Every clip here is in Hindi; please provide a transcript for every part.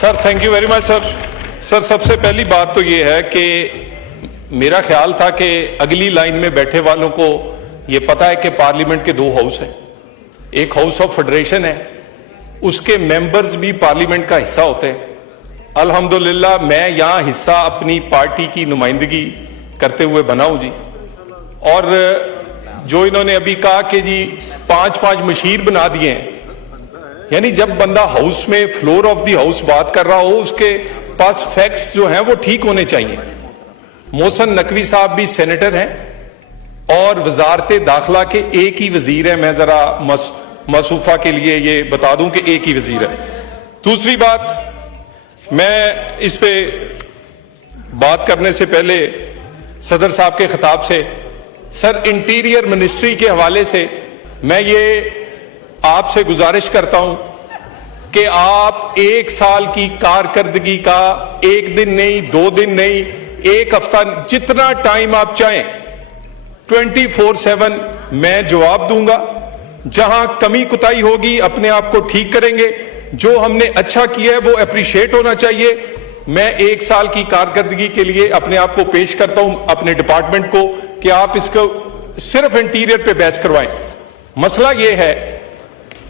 Sir thank you very much sir सबसे पहली बात तो ये है कि मेरा ख्याल था कि अगली लाइन में बैठे वालों को ये पता है कि पार्लियामेंट के दो हाउस हैं, एक हाउस ऑफ फेडरेशन है, उसके मेंबर्स भी पार्लियामेंट का हिस्सा होते हैं। अल्हम्दुलिल्लाह मैं यहां हिस्सा अपनी पार्टी की नुमाइंदगी करते हुए बना हूं जी। और जो इन्होंने अभी कहा कि जी 5-5 मशीर बना दिए हैं, यानी जब बंदा हाउस में फ्लोर ऑफ द हाउस बात कर रहा हो उसके पास फैक्ट्स जो हैं वो ठीक होने चाहिए। मोहसिन नकवी साहब भी सेनेटर हैं और वजारत दाखिला के एक ही वजीर है। मैं जरा मसूफा के लिए ये बता दूं कि एक ही वजीर है। दूसरी बात, मैं इस पे बात करने से पहले सदर साहब के खिताब से, सर इंटीरियर मिनिस्ट्री के हवाले से मैं ये आपसे गुजारिश करता हूं कि आप 1 साल की कारकर्दगी का 1 दिन नहीं, 2 दिन नहीं, 1 हफ्ता, जितना टाइम आप चाहें 24/7 मैं जवाब दूंगा। जहां कमी कुताही होगी अपने आप को ठीक करेंगे। जो हमने अच्छा किया है वो अप्रिशिएट होना चाहिए। मैं 1 साल की कारकर्दगी के लिए अपने आप को पेश करता हूं अपने डिपार्टमेंट को कि आप इसको सिर्फ इंटीरियर पे बहस करवाएं। मसला यह है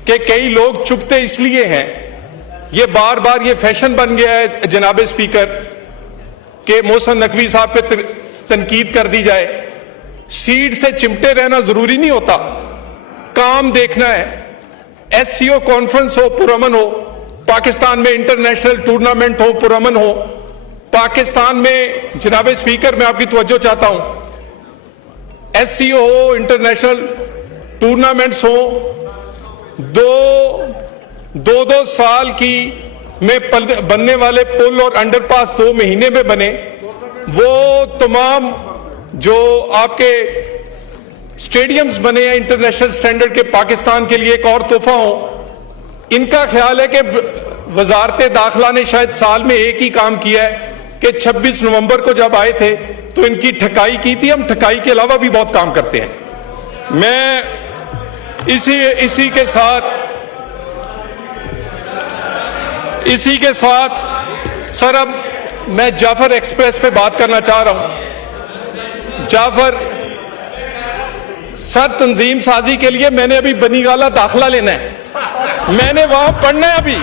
कि कई लोग चुपते इसलिए हैं, ये बार बार ये फैशन बन गया है जनाब स्पीकर कि मोहसिन नकवी साहब पे तनकीद कर दी जाए। सीट से चिमटे रहना जरूरी नहीं होता, काम देखना है। एससीओ कॉन्फ्रेंस हो पुरअमन हो, पाकिस्तान में इंटरनेशनल टूर्नामेंट हो पुरअमन हो, पाकिस्तान में जनाब स्पीकर मैं आपकी तवज्जो चाहता हूं, एससीओ हो, इंटरनेशनल टूर्नामेंट्स हो, दो साल की में बनने वाले पुल और अंडरपास 2 महीने में बने। वो तमाम जो आपके स्टेडियम्स बने हैं इंटरनेशनल स्टैंडर्ड के, पाकिस्तान के लिए एक और तोहफा हो। इनका ख्याल है कि वजारत दाखिला ने शायद साल में एक ही काम किया है कि 26 नवंबर को जब आए थे तो इनकी ठकाई की थी। हम ठकाई के अलावा भी बहुत काम करते हैं। मैं इसी के साथ सर अब मैं जाफर एक्सप्रेस पे बात करना चाह रहा हूं। जाफर सर तंजीम साजी के लिए मैंने अभी बनीगाला दाखिला लेना है, मैंने वहां पढ़ना है अभी।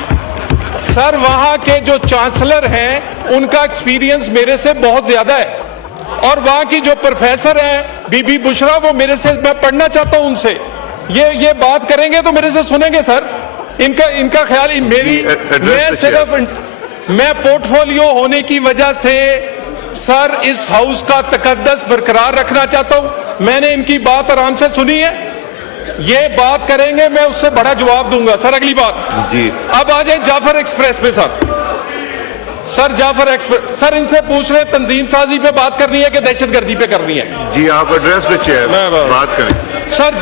सर वहां के जो चांसलर हैं उनका एक्सपीरियंस मेरे से बहुत ज्यादा है और वहां की जो प्रोफेसर हैं बीबी बुशरा, वो मेरे से, मैं पढ़ना चाहता हूं उनसे। ये बात करेंगे तो मेरे से सुनेंगे सर। इनका ख्याल मैं पोर्टफोलियो होने की वजह से सर इस हाउस का तकद्दस बरकरार रखना चाहता हूं। मैंने इनकी बात आराम से सुनी है, ये बात करेंगे मैं उससे बड़ा जवाब दूंगा। सर अगली बात जी, अब आ जाए जाफर एक्सप्रेस पे। सर जाफर एक्सप्रेस, सर इनसे पूछ रहे तंजीम साजी पे बात करनी है कि दहशतगर्दी पे करनी है? जी आप एड्रेस पे चेयर बात करें। सर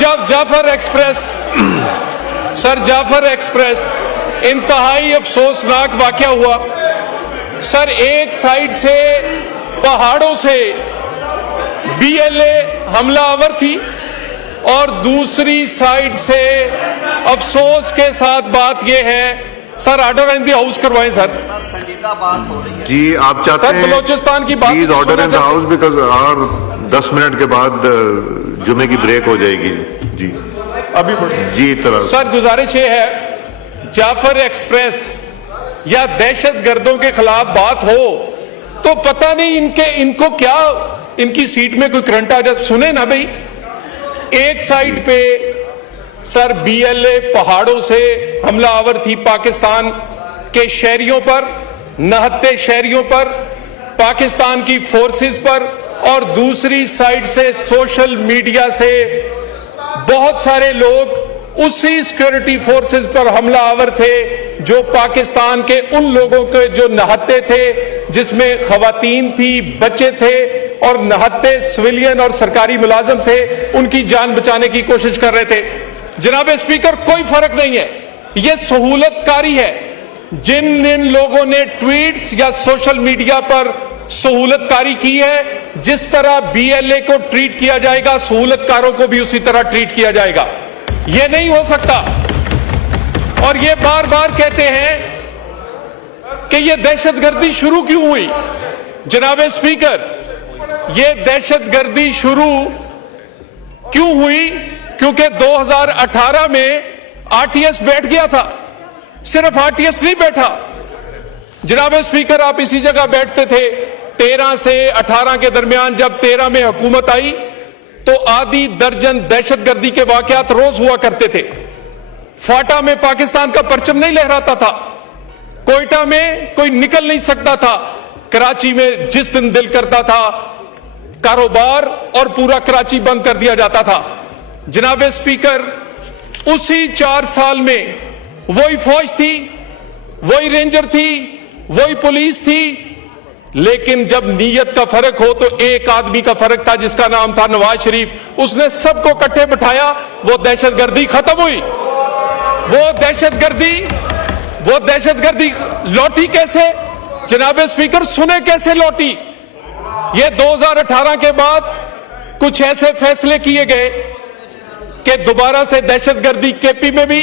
जाफर एक्सप्रेस इंतहाई अफसोसनाक वाकया हुआ। सर एक साइड से पहाड़ों से बीएलए हमलावर थी और दूसरी साइड से अफसोस के साथ बात यह है, sir order in the house करवाएं सर। संजीदा बात हो रही है जी, आप चाहते हैं बलोचिस्तान की बात, please order in the house because और 10 मिनट के बाद जुमे की ब्रेक हो जाएगी जी। अभी जी तरह सर गुजारिश ये है, जाफर एक्सप्रेस या दहशतगर्दों के खिलाफ बात हो तो पता नहीं इनको क्या, इनकी सीट में कोई करंट आ जाए। सुने ना भाई, एक साइड पे सर बीएलए पहाड़ों से हमलावर थी पाकिस्तान के शहरियों पर, नहत्ते शहरियों पर, पाकिस्तान की फोर्सेस पर, और दूसरी साइड से सोशल मीडिया से बहुत सारे लोग उसी सिक्योरिटी फोर्सेस पर हमलावर थे जो पाकिस्तान के उन लोगों के जो नहत्ते थे, जिसमें खवातीन थी, बच्चे थे और नहत्ते सिविलियन और सरकारी मुलाजिम थे, उनकी जान बचाने की कोशिश कर रहे थे। जनाब स्पीकर, कोई फर्क नहीं है, यह सहूलतकारी है। जिन लोगों ने ट्वीट्स या सोशल मीडिया पर सहूलतकारी की है, जिस तरह बीएलए को ट्रीट किया जाएगा, सहूलतकारों को भी उसी तरह ट्रीट किया जाएगा। यह नहीं हो सकता। और ये बार बार कहते हैं कि ये दहशतगर्दी शुरू क्यों हुई। जनाब स्पीकर, ये दहशतगर्दी शुरू क्यों हुई? क्योंकि 2018 में आरटीएस बैठ गया था। सिर्फ आरटीएस नहीं बैठा जनाब स्पीकर, आप इसी जगह बैठते थे 13 से 18 के दरमियान। जब 13 में हुकूमत आई तो आधी दर्जन दहशतगर्दी के वाकयात रोज हुआ करते थे। फाटा में पाकिस्तान का परचम नहीं लहराता था, कोयटा में कोई निकल नहीं सकता था, कराची में जिस दिन दिल करता था कारोबार और पूरा कराची बंद कर दिया जाता था। जनाब स्पीकर, उसी 4 साल में वही फौज थी, वही रेंजर थी, वही पुलिस थी, लेकिन जब नीयत का फर्क हो तो एक आदमी का फर्क था जिसका नाम था नवाज शरीफ। उसने सबको इकट्ठे बिठाया, वो दहशतगर्दी खत्म हुई। वो दहशतगर्दी लौटी कैसे जनाब स्पीकर? सुने कैसे लौटी? ये 2018 के बाद कुछ ऐसे फैसले किए गए कि दोबारा से दहशतगर्दी केपी में भी,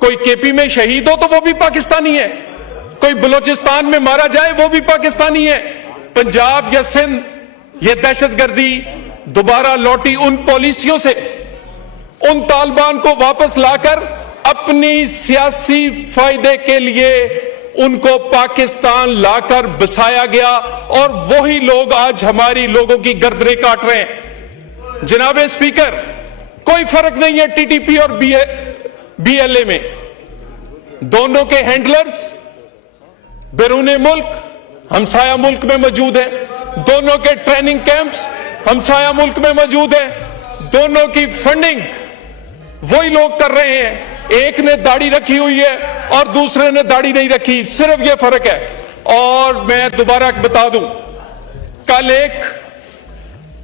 कोई केपी में शहीद हो तो वो भी पाकिस्तानी है, कोई बलूचिस्तान में मारा जाए वो भी पाकिस्तानी है, पंजाब या सिंध, ये दहशतगर्दी दोबारा लौटी उन पॉलिसियों से। उन तालिबान को वापस लाकर अपनी सियासी फायदे के लिए उनको पाकिस्तान लाकर बसाया गया और वही लोग आज हमारी लोगों की गर्दनें काट रहे हैं। जनाब स्पीकर, कोई फर्क नहीं है टीटीपी और बीएलए में। दोनों के हैंडलर्स बैरूने मुल्क, हमसाया मुल्क में मौजूद है। दोनों के ट्रेनिंग कैंप्स हमसाया मुल्क में मौजूद है। दोनों की फंडिंग वही लोग कर रहे हैं। एक ने दाढ़ी रखी हुई है और दूसरे ने दाढ़ी नहीं रखी, सिर्फ ये फर्क है। और मैं दोबारा बता दूं, कल एक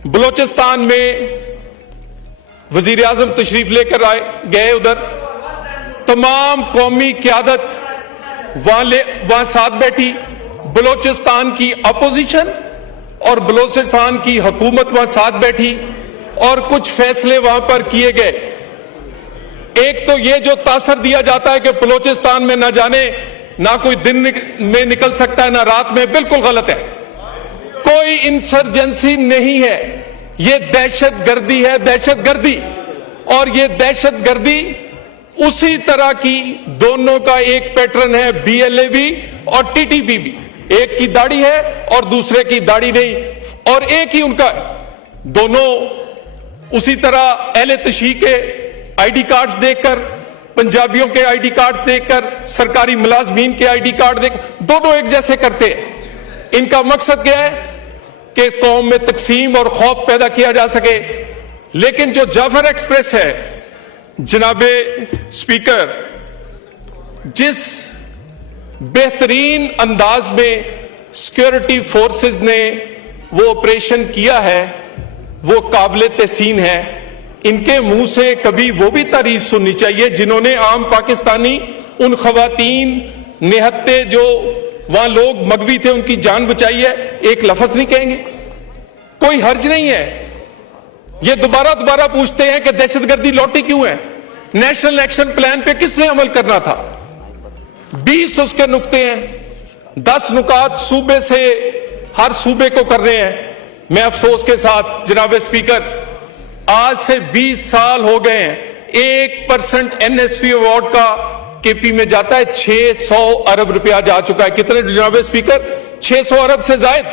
बलूचिस्तान में वजीर आजम तशरीफ लेकर गए, उधर तमाम कौमी क़यादत वहां साथ बैठी, बलूचिस्तान की अपोजिशन और बलूचिस्तान की हुकूमत वहां साथ बैठी और कुछ फैसले वहां पर किए गए। एक तो ये जो तासर दिया जाता है कि बलूचिस्तान में ना जाने, ना कोई दिन में निकल सकता है ना रात में, बिल्कुल गलत है। कोई इंसर्जेंसी नहीं है, ये दहशतगर्दी है, दहशतगर्दी। और ये दहशतगर्दी उसी तरह की, दोनों का एक पैटर्न है, बीएलए भी और टीटीपी भी। एक की दाढ़ी है और दूसरे की दाढ़ी नहीं, और एक ही उनका, दोनों उसी तरह अहले तशी के आईडी कार्ड्स देखकर, पंजाबियों के आईडी कार्ड देखकर, सरकारी मुलाजमीन के आईडी कार्ड देख, दोनों एक जैसे करते हैं। इनका मकसद क्या है कि कौम में तकसीम और खौफ पैदा किया जा सके। लेकिन जो जाफर एक्सप्रेस है जनाबे स्पीकर, जिस बेहतरीन अंदाज में सिक्योरिटी फोर्सेस ने वो ऑपरेशन किया है वो काबिल तहसीन है। इनके मुंह से कभी वो भी तारीफ सुननी चाहिए जिन्होंने आम पाकिस्तानी, उन खवातीन निहत्ते जो वहां लोग मगवी थे, उनकी जान बचाई है, एक लफ्ज नहीं कहेंगे। कोई हर्ज नहीं है। ये दोबारा पूछते हैं कि दहशतगर्दी लौटी क्यों है। नेशनल एक्शन प्लान पे किसने अमल करना था? 20 उसके नुक्ते हैं, 10 नुकात सूबे से हर सूबे को कर रहे हैं। मैं अफसोस के साथ जनाब स्पीकर, आज से 20 साल हो गए हैं, 1% एनएसवी अवार्ड का केपी में जाता है, 600 अरब रुपया जा चुका है। कितने जनाब स्पीकर? 600 अरब से जायद।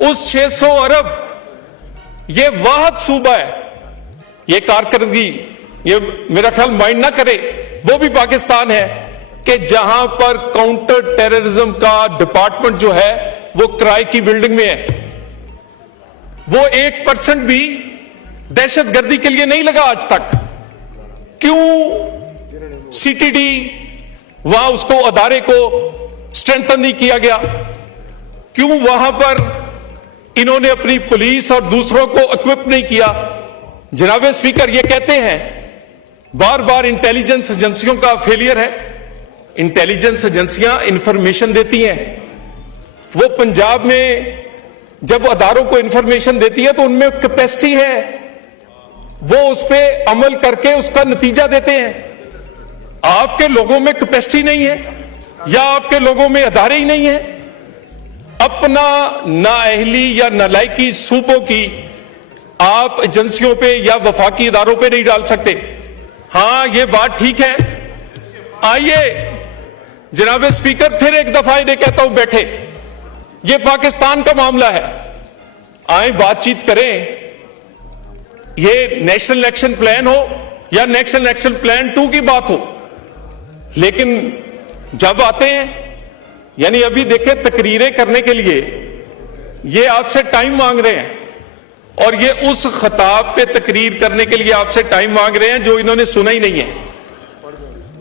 उस 600 अरब, ये वाहद सूबा है, ये कारकर्दगी, ये मेरा ख्याल माइंड ना करे, वो भी पाकिस्तान है कि जहां पर काउंटर टेररिज्म का डिपार्टमेंट जो है वो किराए की बिल्डिंग में है। वो 1% भी दहशतगर्दी के लिए नहीं लगा आज तक। क्यों सीटीडी वहां उसको अदारे को स्ट्रेंथन नहीं किया गया? क्यों वहां पर इन्होंने अपनी पुलिस और दूसरों को इक्विप नहीं किया? जनाब स्पीकर, ये कहते हैं बार बार इंटेलिजेंस एजेंसियों का फेलियर है। इंटेलिजेंस एजेंसियां इंफॉर्मेशन देती हैं, वो पंजाब में जब अदारों को इंफॉर्मेशन देती है तो उनमें कैपेसिटी है, वो उस पर अमल करके उसका नतीजा देते हैं। आपके लोगों में कैपेसिटी नहीं है, या आपके लोगों में अदारे ही नहीं है? अपना नाअहली या नालायकी सूबों की आप एजेंसियों पे या वफाकी इदारों पे नहीं डाल सकते। हां, ये बात ठीक है। आइए जनाब स्पीकर, फिर एक दफा इन्हें कहता हूं, बैठे, ये पाकिस्तान का मामला है, आए बातचीत करें। ये नेशनल एक्शन प्लान हो या नेशनल एक्शन प्लान 2 की बात हो, लेकिन जब आते हैं, यानी अभी देखें, तकरीरें करने के लिए ये आपसे टाइम मांग रहे हैं, और ये उस खिताब पे तकरीर करने के लिए आपसे टाइम मांग रहे हैं जो इन्होंने सुना ही नहीं है।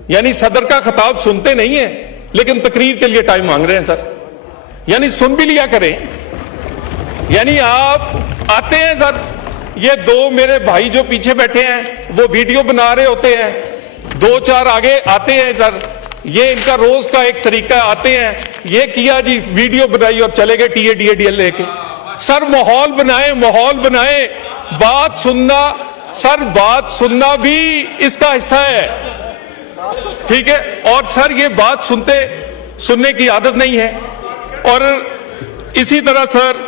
यानी सदर का खिताब सुनते नहीं है, लेकिन तकरीर के लिए टाइम मांग रहे हैं। सर, यानी सुन भी लिया करें। यानी आप आते हैं सर, ये 2 मेरे भाई जो पीछे बैठे हैं वो वीडियो बना रहे होते हैं, 2-4 आगे आते हैं सर, ये इनका रोज का एक तरीका, आते हैं, ये किया जी, वीडियो बनाई और चले गए TADL लेके। सर माहौल बनाए, माहौल बनाए, बात सुनना, सर बात सुनना भी इसका हिस्सा है, ठीक है। और सर ये बात सुनने की आदत नहीं है। और इसी तरह सर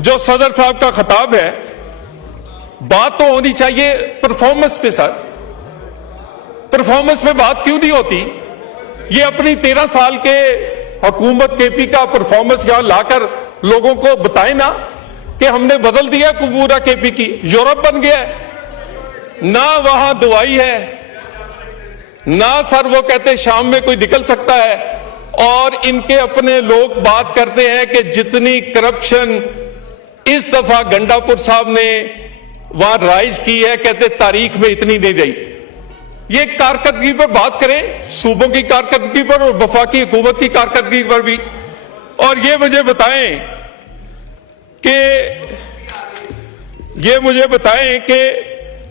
जो सदर साहब का खिताब है, बात तो होनी चाहिए परफॉर्मेंस पे। सर परफॉर्मेंस पे बात क्यों नहीं होती? ये अपनी 13 साल के हुकूमत KP का परफॉर्मेंस यहां लाकर लोगों को बताए ना कि हमने बदल दिया पूरा KP की, यूरोप बन गया है। ना वहां दवाई है, ना सर वो कहते शाम में कोई निकल सकता है। और इनके अपने लोग बात करते हैं कि जितनी करप्शन इस दफा गंडापुर साहब ने वहां राइज की है, कहते तारीख में इतनी नहीं रही। ये कारकर्दगी पर बात करें, सूबों की कारकर्दगी पर और वफाकी हुकूमत की कारकर्दगी पर भी। और ये मुझे बताएं कि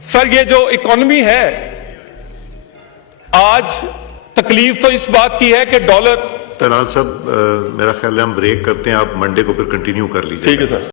सर ये जो इकोनॉमी है, आज तकलीफ तो इस बात की है कि डॉलर। तलाल साहब, मेरा ख्याल है हम ब्रेक करते हैं, आप मंडे को फिर कंटिन्यू कर लीजिए। ठीक है सर।